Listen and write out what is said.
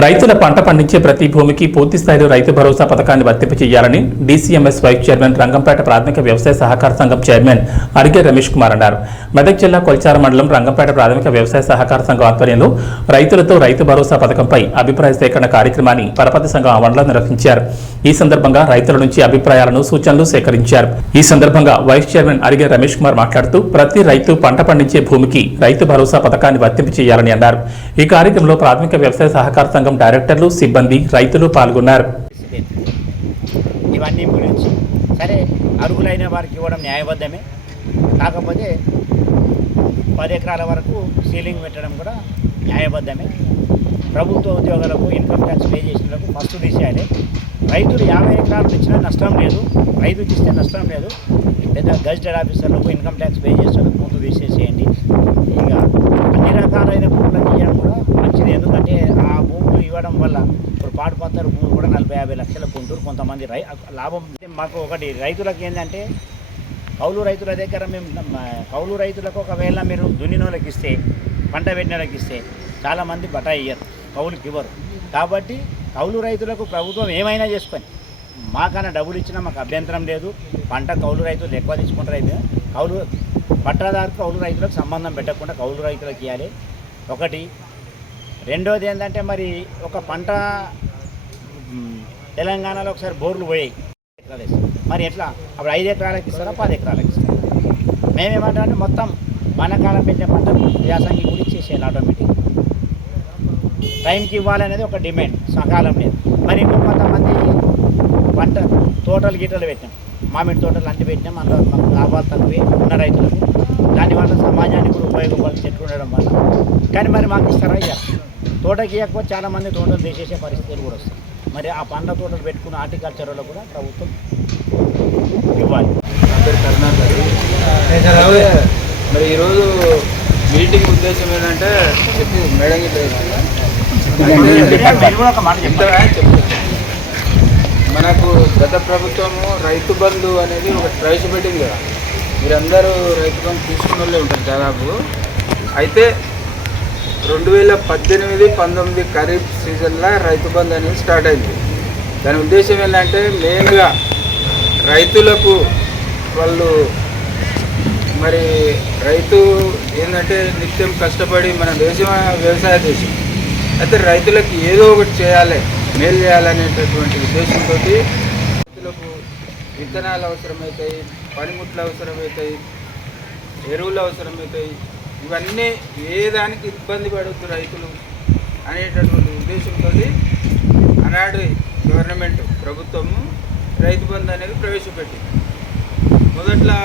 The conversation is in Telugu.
రైతుల పంట పండించే ప్రతి భూమికి పూర్తి స్థాయిలో రైతు భరోసా పథకాన్ని వర్తింపచేయాలని డీసీఎంఎస్ వైస్ చైర్మన్ రంగంపేట ప్రాథమిక వ్యవసాయ సహకార సంఘం చైర్మన్ అరిగే రమేష్ కుమార్ అన్నారు. మెదక్ జిల్లా కొల్చార మండలం రంగంపేట ప్రాథమిక వ్యవసాయ సహకార సంఘం ఆధ్వర్యంలో రైతులతో రైతు భరోసా పథకంపై అభిప్రాయ సేకరణ కార్యక్రమాన్ని పరపతి సంఘం ఆవరణలో నిర్వహించారు. ఈ సందర్భంగా రైతుల నుంచి అభిప్రాయాలను సూచనలు సేకరించారు. ఈ సందర్భంగా వైస్ చైర్మన్ అరిగే రమేష్ కుమార్ మాట్లాడుతూ ప్రతి రైతు పంట పండించే భూమికి రైతు భరోసా పథకాన్ని వర్తింపచేయాలని అన్నారు. ఈ కార్యక్రమంలో ప్రాథమిక వ్యవసాయ సహకార సంఘం డైరెక్టర్లు, సిబ్బంది, రైతులు పాల్గొన్నారు. ఇవన్నీ గురించి సరే అర్హులైన వారికి ఇవ్వడం న్యాయబద్ధమే. కాకపోతే 10 ఎకరాల వరకు సీలింగ్ పెట్టడం కూడా న్యాయబద్ధమే. ప్రభుత్వ ఉద్యోగులకు ఇన్కమ్ ట్యాక్స్ పే చేసినందుకు ఫస్ట్ తీసేయాలి. రైతులు 50 ఎకరాలు ఇచ్చినా నష్టం లేదు, రైతుకి ఇస్తే నష్టం లేదు. పెద్ద గజిటెడ్ ఆఫీసర్లకు ఇన్కమ్ ట్యాక్స్ పే చేసేందుకు ముందు తీసేసేయండి. ఇక అన్ని రకాలైన భూములను తీయడం కూడా మంచిది. ఎందుకంటే ఆ భూములు ఇవ్వడం వల్ల ఇప్పుడు పాటుపత్ర భూములు కూడా 40-50 లక్షలకు ఉంటూ కొంతమంది లాభం. మాకు ఒకటి రైతులకు ఏంటంటే కౌలు రైతుల దగ్గర మేము కౌలు రైతులకు ఒకవేళ మీరు దున్నినోళ్ళకి ఇస్తే, పంట పెట్టినోళ్ళకి ఇస్తే చాలామంది బటాయి ఇయ్యరు, కౌలుకి ఇవ్వరు. కాబట్టి కౌలు రైతులకు ప్రభుత్వం ఏమైనా చేసుకొని మాకన్నా డబ్బులు ఇచ్చినా మాకు అభ్యంతరం లేదు. పంట కౌలు రైతులు ఎక్కువ తీసుకుంటారు. అయితే కౌలు పట్టాదారు కౌలు రైతులకు సంబంధం పెట్టకుండా కౌలు రైతులకు ఇవ్వాలి ఒకటి. రెండోది ఏంటంటే మరి ఒక పంట తెలంగాణలో ఒకసారి బోర్లు పోయాయి, మరి ఎట్లా అప్పుడు 5 ఎకరాలకు ఇస్తారా 10 ఎకరాలకు ఇస్తారా? మేమేమంటామంటే మొత్తం వానాకాలం పెట్టే పంట వ్యాసంగి కూడా ఇచ్చేసేయాలి ఆటోమేటిక్. టైంకి ఇవ్వాలనేది ఒక డిమాండ్, సకాలం లేదు. మరి ఇంకో కొంతమంది పంట తోటలు గీటలు పెట్టినాం, మామిడి తోటలు అంటి పెట్టినాం, అందులో మాకు లాభాలు తక్కువే ఉన్న రైతులకు. దానివల్ల సమాజానికి కూడా ఉపయోగపడే చెట్లు ఉండడం వల్ల. కానీ మరి మాకు ఇస్తారా? ఇయ్యాలి. తోటకి ఇవ్వకపోతే చాలామంది తోటలు తీసేసే పరిస్థితులు కూడా వస్తాయి. మరి ఆ పండ్ల తోటలు పెట్టుకున్న హార్టికల్చర్లో కూడా ప్రభుత్వం ఇవ్వాలి. మరి ఈరోజు మీటింగ్ ఉద్దేశం ఏంటంటే మేడం మనకు గత ప్రభుత్వము రైతు బంధు అనేది ఒక ప్రవేశపెట్టింది కదా. మీరందరూ రైతు బంధు తీసుకున్న వాళ్ళే ఉంటారు దాదాపు. అయితే 2018-19 ఖరీఫ్ సీజన్లో రైతు బంధు అనేది స్టార్ట్ అయింది. దాని ఉద్దేశం ఏంటంటే మెయిన్గా రైతులకు వాళ్ళు మరి రైతు ఏంటంటే నిత్యం కష్టపడి మన దేశం వ్యవసాయ దేశం. అయితే రైతులకు ఏదో ఒకటి చేయాలి, మేలు చేయాలనేటటువంటి ఉద్దేశంతో రైతులకు విత్తనాలు అవసరమవుతాయి, పనిముట్లు అవసరమవుతాయి, ఎరువులు అవసరమవుతాయి. ఇవన్నీ ఏ దానికి ఇబ్బంది పడవద్దు రైతులు అనేటటువంటి ఉద్దేశంతో ఆనాడు గవర్నమెంట్ ప్రభుత్వము రైతు బంధు అనేది ప్రవేశపెట్టింది. మొదట్లో